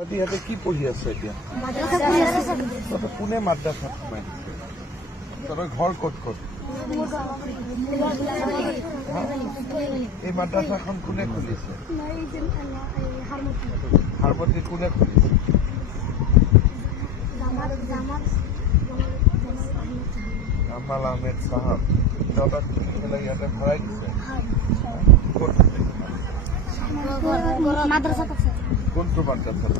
ইয়াতে কি পঢ়ি আছে এতিয়া? কোনে মাদ্ৰাছাত সোমাই দিছে? তহঁতৰ ঘৰ ক'ত ক'ত? এই মাদ্ৰাছাখন কোনে খুলিছে? হাৰমতি কোনে খুলিছে? জামাল আহমেদ চাহাব। তহঁতক খুলি পেলাই ইয়াতে ভৰাই দিছে? ক'ত কোনটো মাদ্ৰাছাত?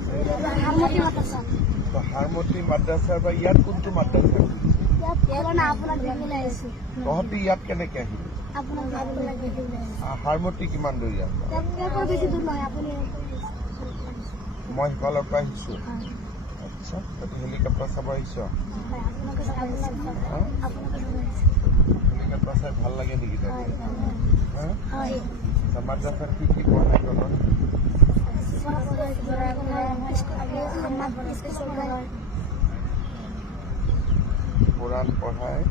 হাৰমতি মাদ্ৰাছা বা ইয়াত কোনটো মাদ্ৰাছা? তহঁতি ইয়াত কেনেকে আহিবি? হাৰমতি কিমান দূৰ ইয়াত? মই সিফালৰ পৰা আহিছো। আচ্ছা, তহঁতি হেলিকপ্টাৰ চাব আহিছ? হেলিকপ্টাৰ চাই ভাল লাগে নেকি? মাদ্ৰাছাত কি কি পঢ়াই তহঁতৰ? কোৰআন পড়ায়,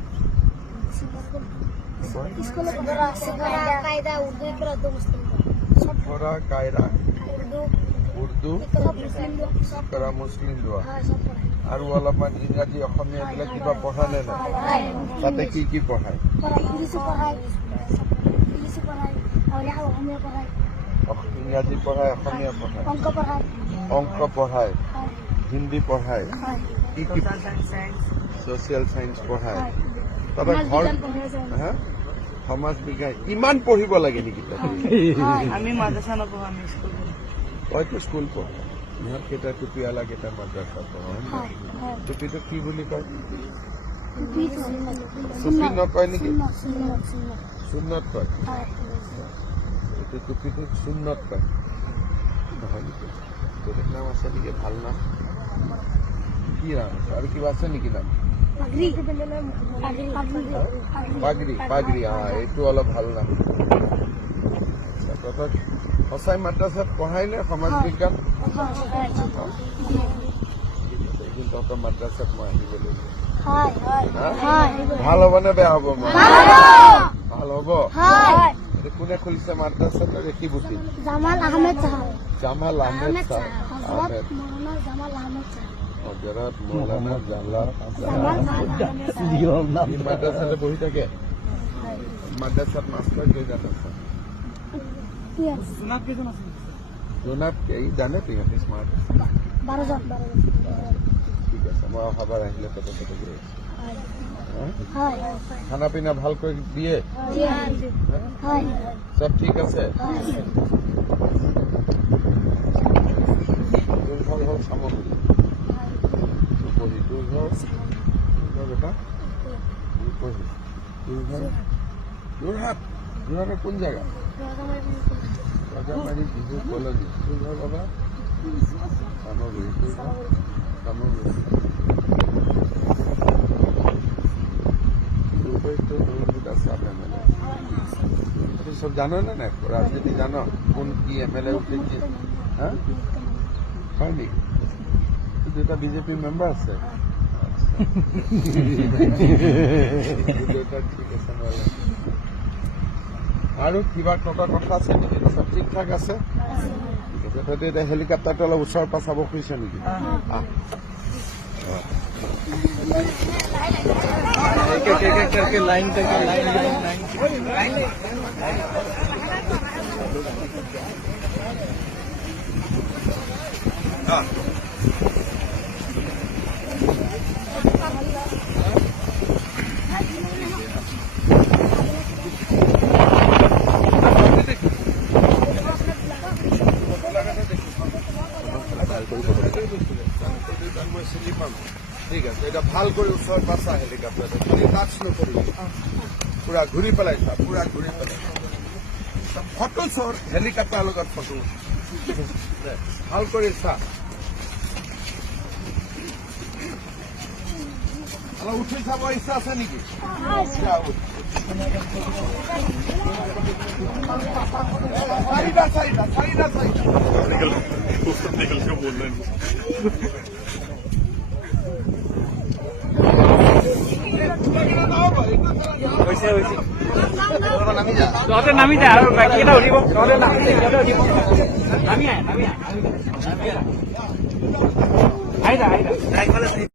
সিপৰা কায়দা উৰ্দু শিক্ষা মুসলিম দোয়া আৰু অলপমান ইংৰাজী অসমীয়া বিলাক কিবা পঢ়ায় নে নাই? তাতে কি কি পঢ়ায়? ইংৰাজী পঢ়ায়, অসমীয়া পঢ়ায়, অংক পঢ়ায়, হিন্দী পঢ়ায়, কি কি সোশিয়াল সায়েন্স পঢ়ায়? তবে ঘৰ সমাজ বিজ্ঞান ইমান পঢ়িব লাগে নেকি? আমি মাদ্ৰাছা নপঢ়ো, আমি স্কুল পঢ়ো। তইতো স্কুল পঢ়, ইহঁত কেইটা টুপিৱালা কেইটা মাদ্ৰাছা পঢ়। টুপিটো কি বুলি কয়? টুপি নকয় নেকি? সুন্নত কয়। এইটো টুপিটো সুন্নত কয় নহয় নেকি? বেলেগ নাম আছে নেকি? ভাল নাম কি নাম আছে? আৰু কিবা আছে নেকি নাম? পাগড়ি। পাগড়ি, এইটো অলপ ভাল নাম। তহঁতক সঁচাই মাদ্ৰাছাত পঢ়াই নে সমাজ বিজ্ঞান? এদিন তহঁতৰ মাদ্ৰাছাত মই আহিব লাগিব। ভাল হ'ব নে বেয়া হ'ব? ভাল হ'ব। কোনে খুলিছে মাদ্ৰাছাটো? ৰেখিবুটি জামাল আহমেদ চাহাব। হজৰত মৌলানা জালাল মাদ্ৰাসাতে বহি থাকে। মাদ্ৰাসাত মাস্টাৰ কেইজন আছে? জোনাত এই জানে তো ইহঁতে স্মাৰ্ট। 12জন। ঠিক আছে, মই অহাবাৰ আহিলে তাতে তাতে গৈ খানা পিনা ভালকৈ দিয়ে? সব ঠিক আছে? তোৰ ঘৰ হ'ল চামগুৰি। তোৰ ঘৰ বেটা যোৰহাট। যোৰহাটৰ কোন জেগা? ৰজামাৰী বিহু কলনী। তোৰ ঘৰ বাবা? চামগুৰি। তোৰ ঘৰ? চামগুৰি। সব জানো না না রাজনীতি জানো? কোন কি এমএলএ উঠেছে? হ্যাঁ হয় নেকি? দুটা বিজেপি মেম্বার আছে। আৰু কিবা কথা আছে নেকি? সব ঠিক ঠাক আছে? তহঁতে এতিয়া হেলিকপ্টাৰটো অলপ ওচৰৰ পৰা চাব খুজিছে নেকি? লাইন মই চিনি পাম। ঠিক আছে, এটা ভাল কৰি ওচৰত বাছা হেলিকপ্টাৰটো। টাচ নকৰিবি, পুৰা ঘূৰি পেলাই চা, পুৰা ঘূৰি পেলাই ফটো চৰ। হেলিকপ্টাৰৰ লগত ফটো ভাল কৰি চা। অলপ উঠি চাব ইচ্ছা আছে নেকি? চাৰিটা তহঁতে নামি যা আৰু বাকীকেইটা উঠিব। তহঁতে নামি যা, নামি আহ। Yeah.